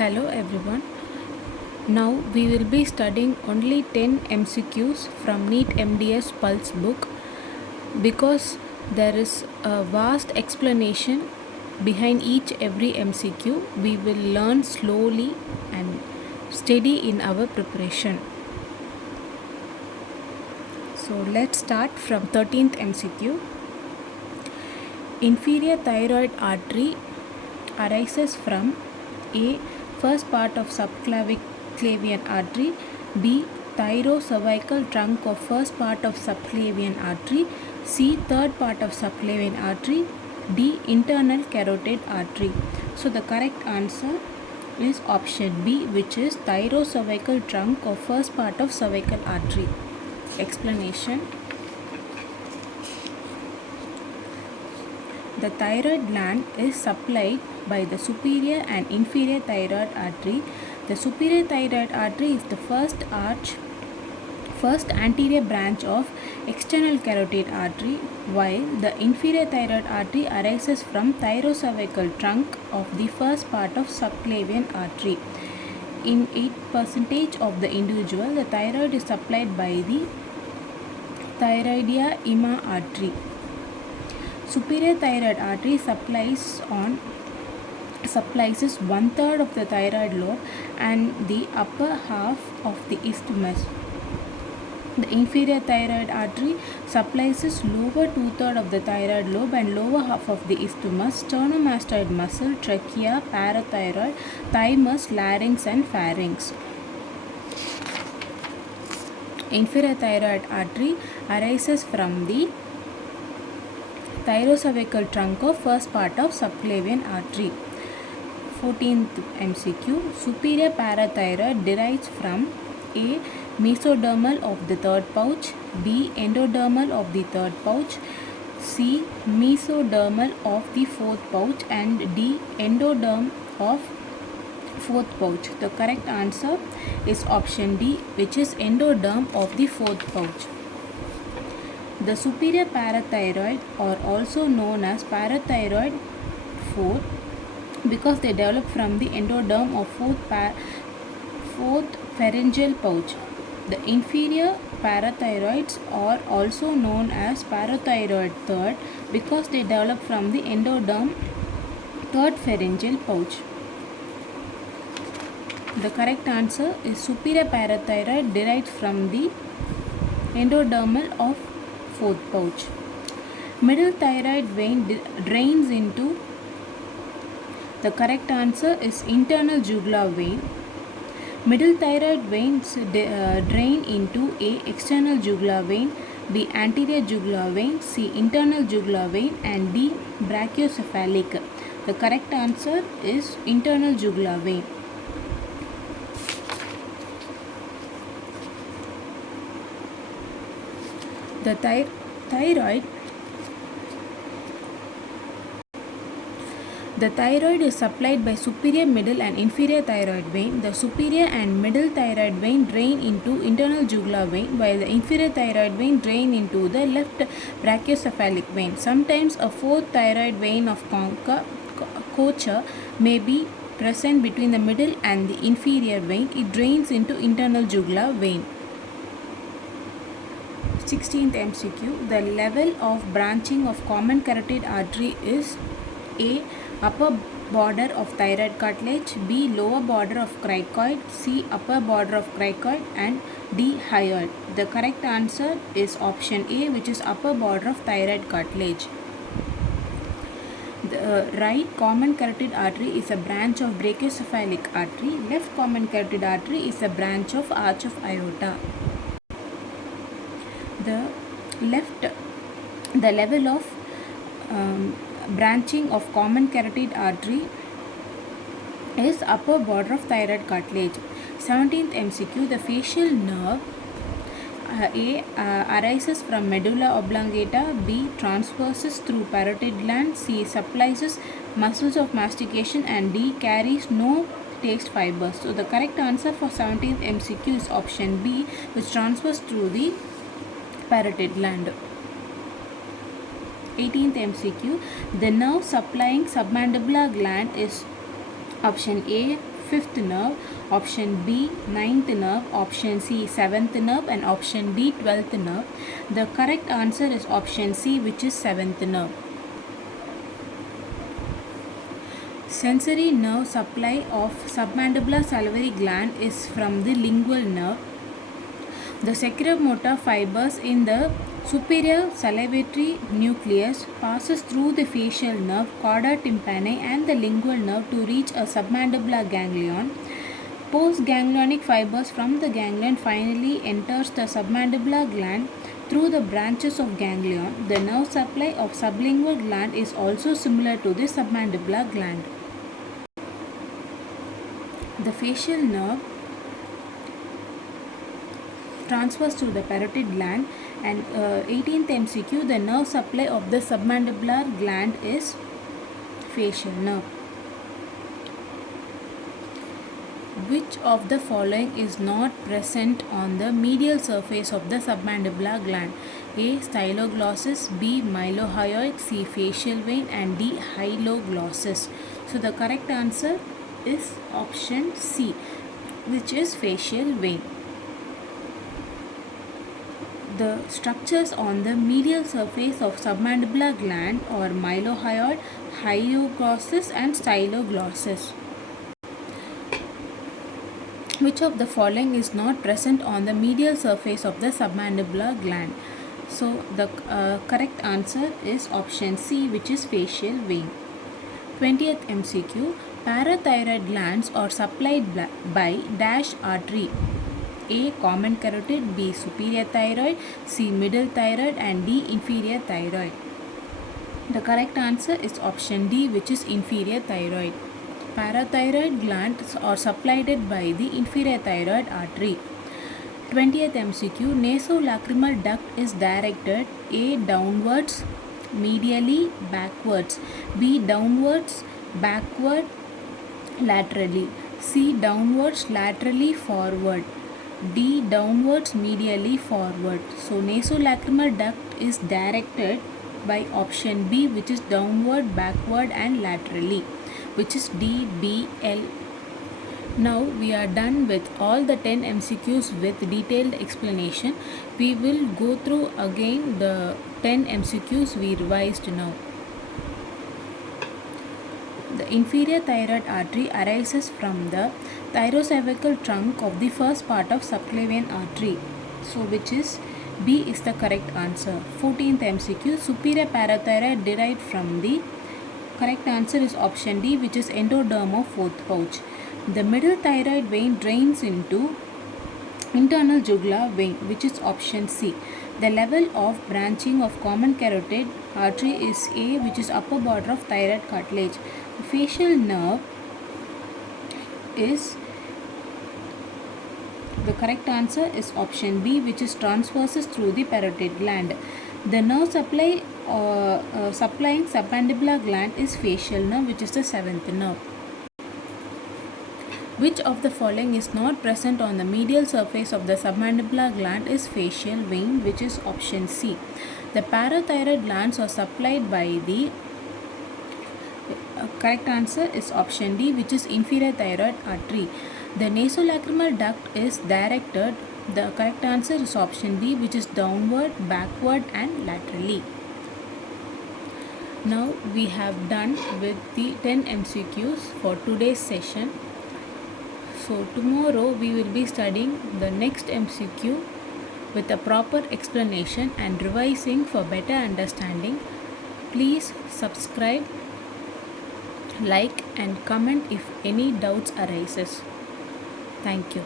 Hello everyone. Now we will be studying only 10 MCQs from NEET MDS Pulse book because there is a vast explanation behind each every MCQ. We will learn slowly and steady in our preparation. So let's start from 13th MCQ. Inferior thyroid artery arises from A. First part of subclavian artery, B. Thyrocervical trunk of first part of subclavian artery, C. Third part of subclavian artery, D. Internal carotid artery. So the correct answer is option B, which is thyrocervical trunk of first part of cervical artery. Explanation. The thyroid gland is supplied by the superior and inferior thyroid artery. The superior thyroid artery is the first anterior branch of external carotid artery, while the inferior thyroid artery arises from thyrocervical trunk of the first part of subclavian artery. In 8% of the individual, the thyroid is supplied by the thyroidea ima artery. Superior thyroid artery supplies is 1/3 of the thyroid lobe and the upper half of the isthmus. The inferior thyroid artery supplies is lower 2/3 of the thyroid lobe and lower half of the isthmus, sternomastoid muscle, trachea, parathyroid, thymus, larynx and pharynx. Inferior thyroid artery arises from the thyrocervical trunk of first part of subclavian artery. 14th MCQ. Superior parathyroid derives from A. Mesodermal of the third pouch, B. Endodermal of the third pouch, C. Mesodermal of the fourth pouch and D. Endoderm of fourth pouch. The correct answer is option D, which is endoderm of the fourth pouch. The superior parathyroid are also known as parathyroid 4 because they develop from the endoderm of fourth pharyngeal pouch. The inferior parathyroids are also known as parathyroid 3rd because they develop from the endoderm 3rd pharyngeal pouch. The correct answer is superior parathyroid derived from the endodermal of fourth pouch. Middle thyroid vein drains into. The correct answer is internal jugular vein. Middle thyroid veins drain into A. External jugular vein, B. Anterior jugular vein, C. Internal jugular vein and D. Brachiocephalic. The correct answer is internal jugular vein. The thyroid is supplied by superior, middle and inferior thyroid vein. The superior and middle thyroid vein drain into internal jugular vein while the inferior thyroid vein drain into the left brachiocephalic vein. Sometimes a fourth thyroid vein of Kocher may be present between the middle and the inferior vein. It drains into internal jugular vein. 16th MCQ. The level of branching of common carotid artery is A. Upper border of thyroid cartilage, B. Lower border of cricoid, C. Upper border of cricoid and D. hyoid. The correct answer is option A, which is upper border of thyroid cartilage. The right common carotid artery is a branch of brachiocephalic artery. Left common carotid artery is a branch of arch of aorta. The level of branching of common carotid artery is upper border of thyroid cartilage. 17th MCQ. The facial nerve arises from medulla oblongata, B. transverses through parotid gland, C. supplies muscles of mastication and D. carries no taste fibers. So the correct answer for 17th MCQ is option B, which transfers through the parotid gland. 18th MCQ. The nerve supplying submandibular gland is option A. 5th nerve, option B 9th nerve, option C 7th nerve, and option D 12th nerve. The correct answer is option C, which is 7th nerve. Sensory nerve supply of submandibular salivary gland is from the lingual nerve. The secremotor fibers in the superior salivatory nucleus passes through the facial nerve, chorda tympani, and the lingual nerve to reach a submandibular ganglion. Postganglionic fibers from the ganglion finally enters the submandibular gland through the branches of ganglion. The nerve supply of sublingual gland is also similar to the submandibular gland. The facial nerve transfers to the parotid gland, and 18th MCQ, the nerve supply of the submandibular gland is facial nerve. Which of the following is not present on the medial surface of the submandibular gland? A. Styloglossus, B. Mylohyoid, C. Facial vein, and D. Hyloglossus. So the correct answer is option C, which is facial vein. The structures on the medial surface of submandibular gland are mylohyoid, hyloglossus, and styloglossus. Which of the following is not present on the medial surface of the submandibular gland? So the correct answer is option C, which is facial vein. 20th MCQ, parathyroid glands are supplied by dash artery. A. Common carotid, B. Superior thyroid, C. Middle thyroid, and D. Inferior thyroid. The correct answer is option D, which is inferior thyroid. Parathyroid glands are supplied by the inferior thyroid artery. 20th MCQ, nasolacrimal duct is directed A. downwards, medially, backwards, B. downwards, backward, laterally, C. downwards, laterally, forward, D. downwards, medially, forward. So nasolacrimal duct is directed by option B, which is downward, backward, and laterally, which is D, B, L. Now we are done with all the 10 MCQs with detailed explanation. We will go through again the 10 MCQs we revised now. The inferior thyroid artery arises from the thyrocervical trunk of the first part of subclavian artery. So which is B is the correct answer. 14th MCQ, superior parathyroid derived from the correct answer is option D, which is endoderm of fourth pouch. The middle thyroid vein drains into internal jugular vein, which is option C. The level of branching of common carotid artery is A, which is upper border of thyroid cartilage. The facial nerve is the correct answer is option B, which is transverses through the parotid gland. The nerve supplying submandibular gland is facial nerve, which is the 7th nerve. Which of the following is not present on the medial surface of the submandibular gland is facial vein, which is option C. The parathyroid glands are supplied by the correct answer is option D, which is inferior thyroid artery. The nasolacrimal duct is directed. The correct answer is option B, which is downward, backward, and laterally. Now we have done with the 10 MCQs for today's session. So tomorrow we will be studying the next MCQ with a proper explanation and revising for better understanding. Please subscribe, like, and comment if any doubts arises. Thank you.